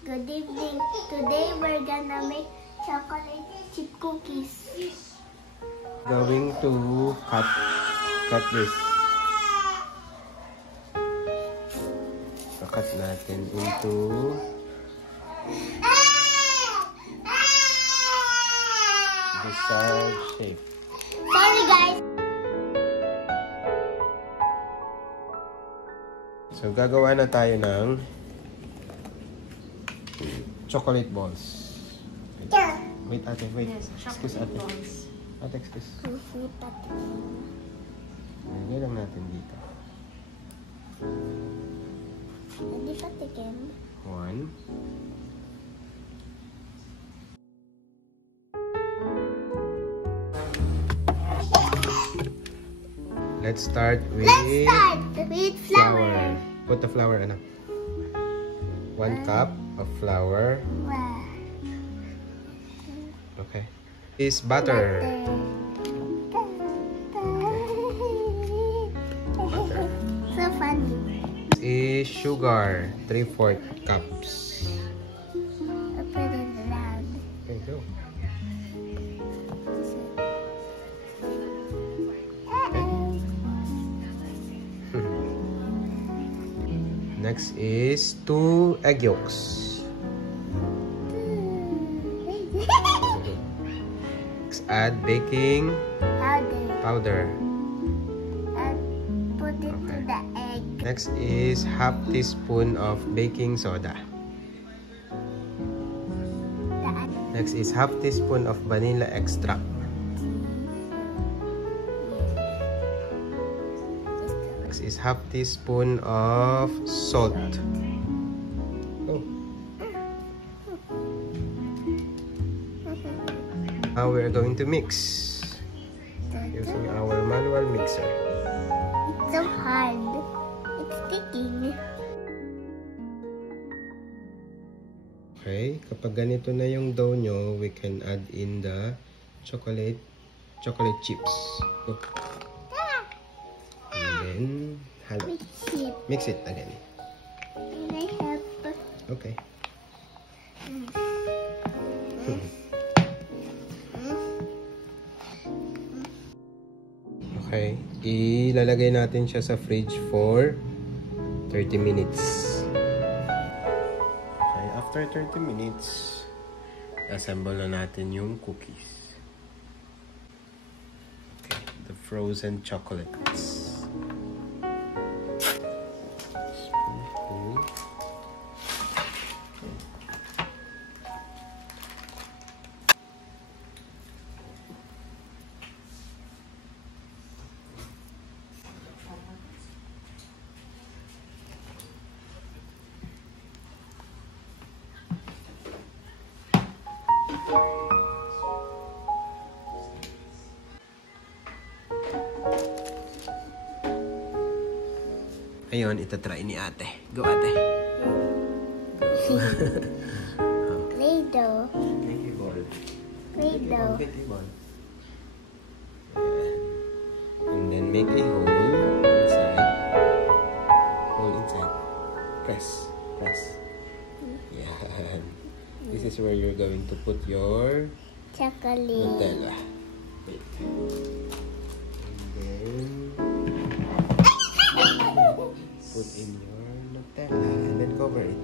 Good evening. Today we're gonna make chocolate chip cookies. Going to cut this. Cut natin into desired shape. Sorry guys. So gagawa na tayo ng chocolate balls. Wait ate, wait. Yes, Excuse ate. Ate, excuse. Lagay lang natin dito. Hindi pa tikim. 1. Let's start with flour. Put the flour, anak. 1 cup of flour. Okay. Is butter. Butter. So funny. Is sugar. 3/4 cups. I put it around. Okay, go. Next is 2 egg yolks. Next, add baking powder. And put it to the egg. Next is half teaspoon of baking soda. Next is half teaspoon of vanilla extract. Next is half teaspoon of salt. Oh. Now we're going to mix using our manual mixer. It's so hard. It's sticking. Okay, kapag ganito na yung dough nyo, we can add in the chocolate chips. Oh. And then mix it again. Can I help? Okay. Okay, ilalagay natin siya sa fridge for 30 minutes. Okay, after 30 minutes, assemble na natin yung cookies. Okay, the frozen chocolates. Ayun, itatry ni ate. Go ate. Play-Doh. Make a ball. Play-Doh. Make a ball. And then make a hole inside. Hole inside. Press. Press. Yan. This is where you're going to put your Chocolate. Nutella. Wait. And then put in your Nutella and then cover it.